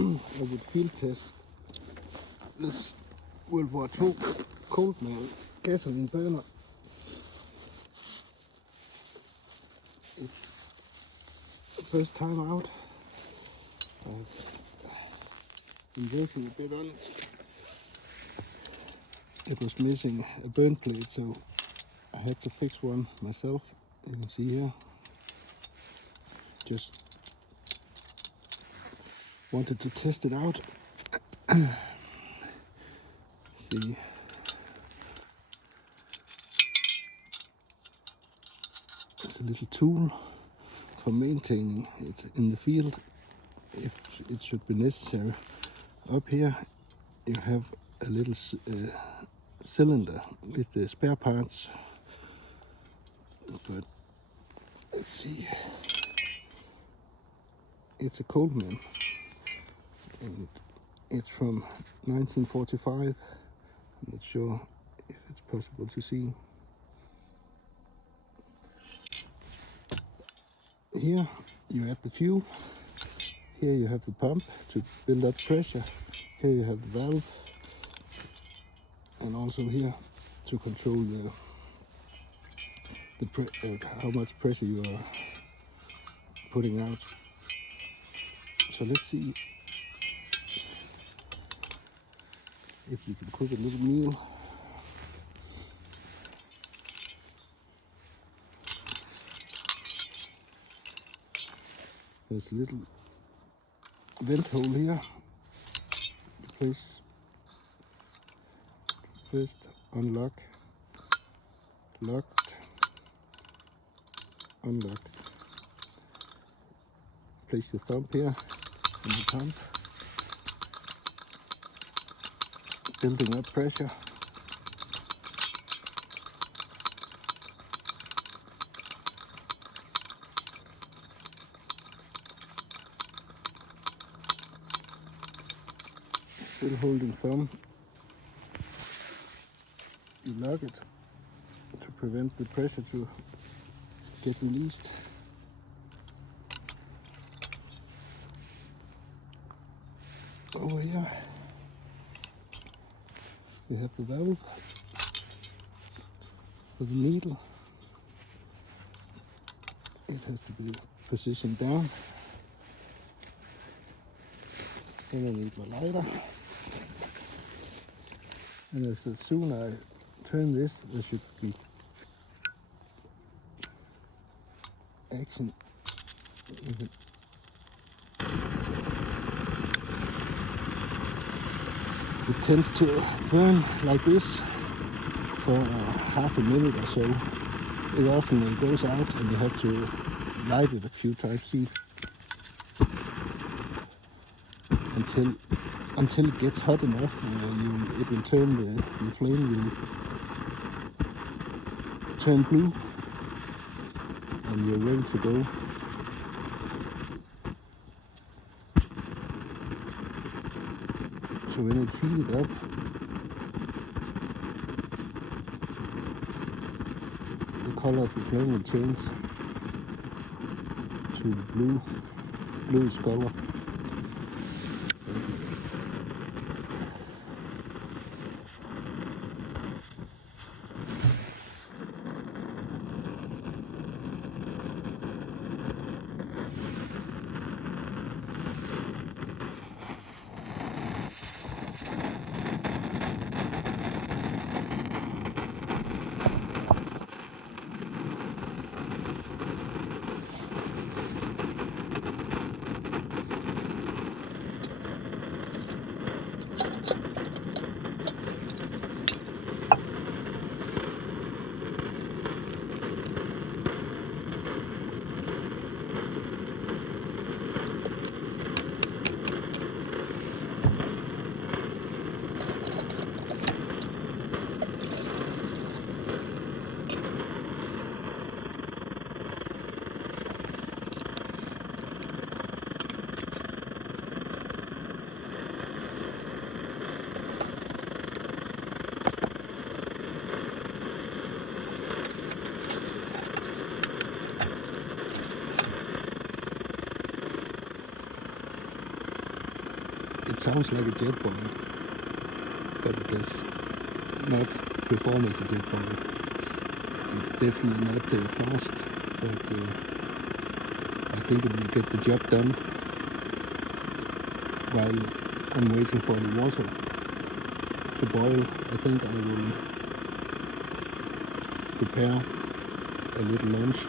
I would field test this WW2 Coleman gasoline burner. It's the first time out. I've been working a bit on it. It was missing a burn plate, so I had to fix one myself. You can see here. Just wanted to test it out. See, it's a little tool for maintaining it in the field if it should be necessary. Up here you have a little cylinder with the spare parts, but let's see, it's a Coleman and it's from 1945. I'm not sure if it's possible to see. Here you add the fuel, here you have the pump to build up pressure, here you have the valve, and also here to control how much pressure you are putting out. So let's see if you can cook a little meal. There's a little vent hole here. Please first unlock, locked, unlocked. Place your thumb here in the pump, building up pressure. Still holding firm. You lock it to prevent the pressure to get released. Over here we have the valve for the needle. It has to be positioned down. Then I need my lighter. And as soon as I turn this, there should be action. It tends to burn like this for half a minute or so. It often goes out and you have to light it a few times, see, until it gets hot enough. It will turn, the flame will turn blue and you're ready to go. So when it's heated up, the color of the flame will change to the bluish color. It sounds like a jet boil, but it does not perform as a jet boil. It's definitely not fast, but I think it will get the job done while I'm waiting for the water to boil. I think I will prepare a little lunch.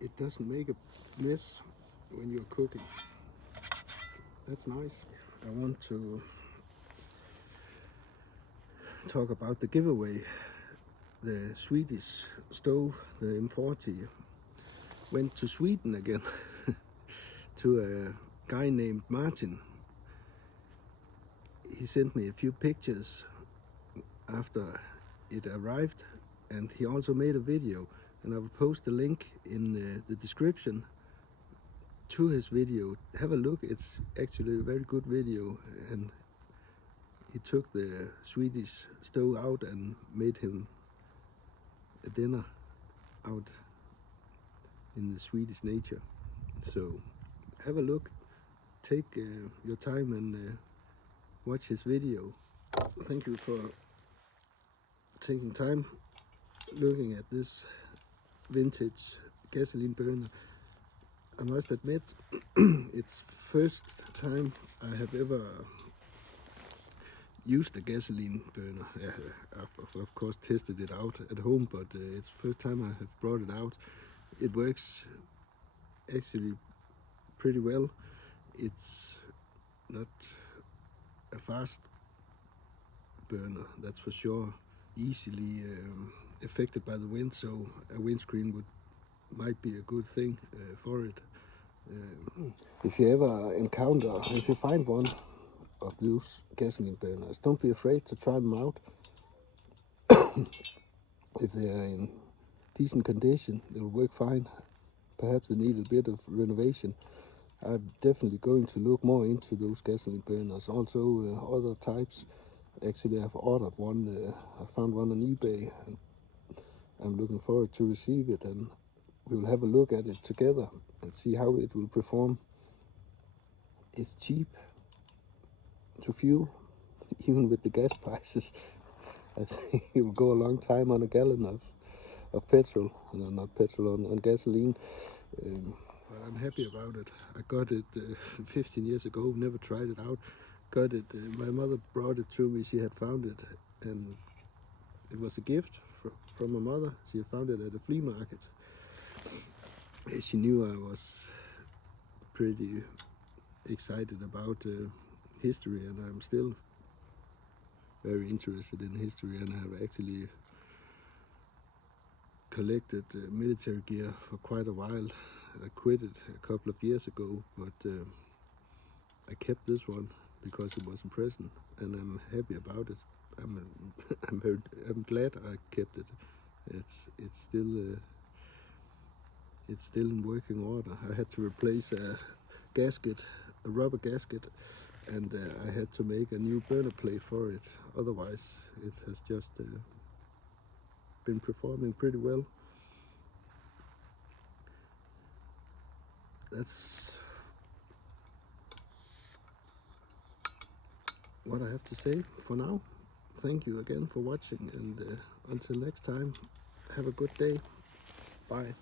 it doesn't make a mess when you're cooking. That's nice. I want to talk about the giveaway. The Swedish stove, the M40, went to Sweden again to a guy named Martin. He sent me a few pictures after it arrived, and he also made a video, and I will post a link in the description to his video. Have a look. It's actually a very good video, and he took the Swedish stove out and made him a dinner out in the Swedish nature. So have a look, take your time and watch his video. Thank you for taking time looking at this vintage gasoline burner. I must admit, it's first time I have ever used a gasoline burner. I've of course tested it out at home, but it's first time I have brought it out. It works actually pretty well. It's not a fast burner, that's for sure. Easily affected by the wind, so a windscreen might be a good thing for it. If you ever if you find one of those gasoline burners, don't be afraid to try them out. If they are in decent condition, they will work fine. Perhaps they need a bit of renovation. I'm definitely going to look more into those gasoline burners. Also other types. Actually, I've ordered one. I found one on eBay, and I'm looking forward to receive it, and we'll have a look at it together and see how it will perform. It's cheap to fuel, even with the gas prices. I think it will go a long time on a gallon of petrol, no, not petrol, on gasoline. But I'm happy about it. I got it 15 years ago, never tried it out. Got it, my mother brought it to me. She had found it, and it was a gift from my mother. She had found it at a flea market. She knew I was pretty excited about history, and I'm still very interested in history, and I have actually collected military gear for quite a while. I quit it a couple of years ago, but I kept this one because it was a present, and I'm happy about it. I'm glad I kept it. It's still in working order. I had to replace a gasket, a rubber gasket, and I had to make a new burner plate for it. Otherwise, it has just been performing pretty well. That's what I have to say for now. Thank you again for watching, and until next time, have a good day. Bye.